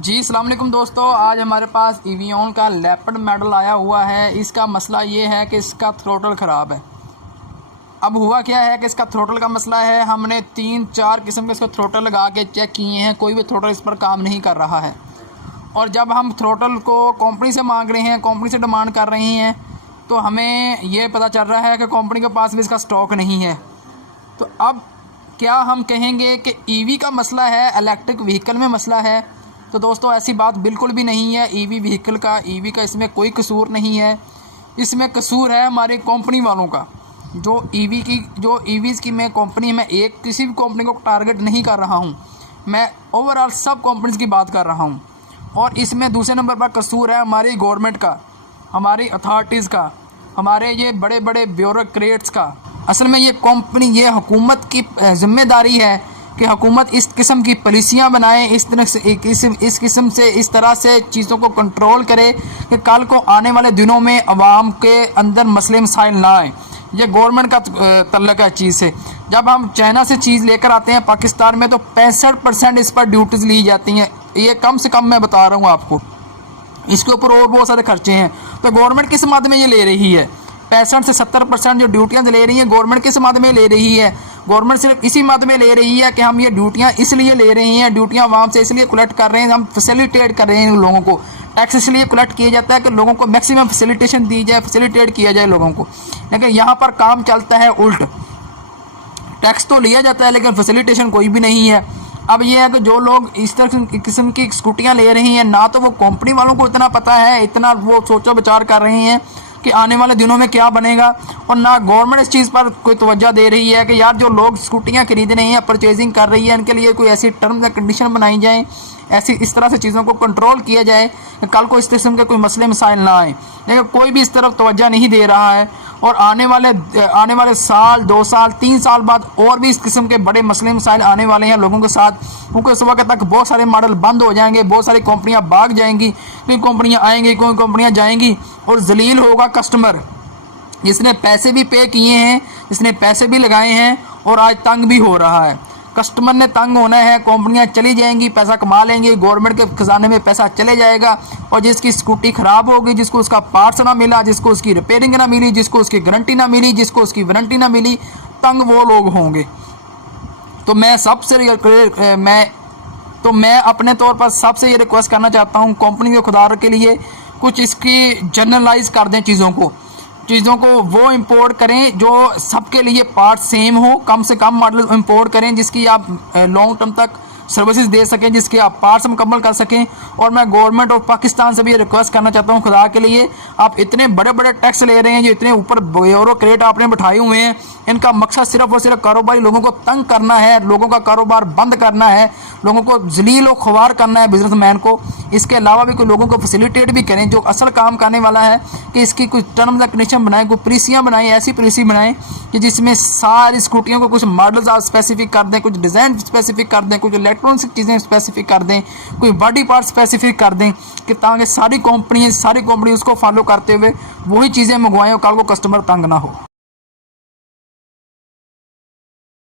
जी अस्सलाम वालेकुम दोस्तों, आज हमारे पास एवियन का लेपर्ड मॉडल आया हुआ है। इसका मसला ये है कि इसका थ्रोटल ख़राब है। अब हुआ क्या है कि इसका थ्रोटल का मसला है। हमने 3-4 किस्म के इसको थ्रोटल लगा के चेक किए हैं, कोई भी थ्रोटल इस पर काम नहीं कर रहा है। और जब हम थ्रोटल को कंपनी से मांग रहे हैं, कंपनी से डिमांड कर रहे हैं, तो हमें ये पता चल रहा है कि कंपनी के पास भी इसका स्टॉक नहीं है। तो अब क्या हम कहेंगे कि ईवी का मसला है, इलेक्ट्रिक व्हीकल में मसला है? तो दोस्तों ऐसी बात बिल्कुल भी नहीं है। ईवी व्हीकल का, ईवी का इसमें कोई कसूर नहीं है। इसमें कसूर है हमारे कंपनी वालों का। जो ईवीज़ की मैं कंपनी में एक किसी भी कंपनी को टारगेट नहीं कर रहा हूं, मैं ओवरऑल सब कंपनीज की बात कर रहा हूं। और इसमें दूसरे नंबर पर कसूर है हमारी गवर्नमेंट का, हमारी अथॉरिटीज़ का, हमारे ये बड़े बड़े ब्यूरोक्रेट्स का। असल में ये कंपनी, ये हुकूमत की जिम्मेदारी है कि हुकूमत इस किस्म की पॉलिसियाँ बनाए, इस किस्म से इस तरह से चीज़ों को कंट्रोल करे कि कल को आने वाले दिनों में आवाम के अंदर मसले मसाइल ना आए। ये गवर्नमेंट का तल्लक है चीज़ से। जब हम चाइना से चीज़ लेकर आते हैं पाकिस्तान में, तो 65% इस पर ड्यूटीज़ ली जाती हैं। ये कम से कम मैं बता रहा हूँ आपको, इसके ऊपर और बहुत सारे खर्चे हैं। तो गवर्नमेंट किस मद में ये ले रही है? 65 से 70% जो ड्यूटियाँ ले रही हैं, गवर्नमेंट किस मद में ले रही है? गवर्नमेंट सिर्फ इसी मद में ले रही है कि हम ये ड्यूटियाँ इसलिए ले रही हैं, ड्यूटियाँ आवाम से इसलिए कलेक्ट कर रहे हैं, हम फैसिलिटेट कर रहे हैं लोगों को। टैक्स इसलिए कलेक्ट किया जाता है कि लोगों को मैक्सिमम फैसिलिटेशन दी जाए, फैसिलिटेट किया जाए लोगों को। लेकिन यहाँ पर काम चलता है उल्ट। टैक्स तो लिया जाता है लेकिन फैसिलिटेशन कोई भी नहीं है। अब ये है कि जो लोग इस तरह किस्म की स्कूटियाँ ले रही हैं, ना तो वो कंपनी वालों को इतना पता है, इतना वो सोचो विचार कर रहे हैं कि आने वाले दिनों में क्या बनेगा, और ना गवर्नमेंट इस चीज़ पर कोई तवज्जो दे रही है कि यार जो लोग स्कूटियाँ खरीद रहे हैं, परचेजिंग कर रही है, इनके लिए कोई ऐसी टर्म्स एंड कंडीशन बनाई जाए, ऐसी इस तरह से चीज़ों को कंट्रोल किया जाए कि कल को इस किस्म के कोई मसले मसाइल ना आए। लेकिन कोई भी इस तरफ तवज्जो नहीं दे रहा है। और आने वाले साल, 2 साल, 3 साल बाद और भी इस किस्म के बड़े मसले मसाइल आने वाले हैं लोगों के साथ, क्योंकि उस वक्त तक बहुत सारे मॉडल बंद हो जाएंगे, बहुत सारी कंपनियां भाग जाएंगी, कोई कंपनियां आएंगी, कोई कंपनियां जाएंगी, और जलील होगा कस्टमर, जिसने पैसे भी पे किए हैं, जिसने पैसे भी लगाए हैं, और आज तंग भी हो रहा है। कस्टमर ने तंग होना है, कंपनियां चली जाएंगी, पैसा कमा लेंगी, गवर्नमेंट के खजाने में पैसा चले जाएगा, और जिसकी स्कूटी ख़राब होगी, जिसको उसका पार्ट्स ना मिला, जिसको उसकी रिपेयरिंग ना मिली, जिसको उसकी गारंटी ना मिली, जिसको उसकी वारंटी ना मिली, तंग वो लोग होंगे। तो मैं अपने तौर पर सबसे ये रिक्वेस्ट करना चाहता हूँ कंपनी के खुदार के लिए, कुछ इसकी जनरलाइज कर दें चीज़ों को वो इंपोर्ट करें जो सबके लिए पार्ट सेम हो। कम से कम मॉडल इंपोर्ट करें जिसकी आप लॉन्ग टर्म तक सर्विसेज दे सकें, जिसके आप पार्ट्स मुकम्मल कर सकें। और मैं गवर्नमेंट और पाकिस्तान से भी ये रिक्वेस्ट करना चाहता हूँ, खुदा के लिए, आप इतने बड़े बड़े टैक्स ले रहे हैं, जो इतने ऊपर ब्यूरोक्रेट आपने बिठाए हुए हैं, इनका मकसद सिर्फ और सिर्फ कारोबारी लोगों को तंग करना है, लोगों का कारोबार बंद करना है, लोगों को जलील और ख्वार करना है, बिजनेसमैन को। इसके अलावा भी कोई लोगों को फैसिलिटेट भी करें, जो असल काम करने वाला है, कि इसकी कुछ टर्म्स एंड कंडीशन बनाएं, कोई पॉलिसियाँ बनाएं, ऐसी पॉलिसी बनाएं कि जिसमें सारी स्कूटियों को कुछ मॉडल्स आप स्पेसिफिक कर दें, कुछ डिज़ाइन स्पेसिफिक कर दें, कुछ इलेक्ट्रॉनिक चीज़ें स्पेसिफिक कर दें, कोई बॉडी पार्ट स्पेसिफिक कर दें, कि ताकि सारी कंपनी उसको फॉलो करते हुए वही चीज़ें मंगवाएं और कल को कस्टमर तंग ना हो।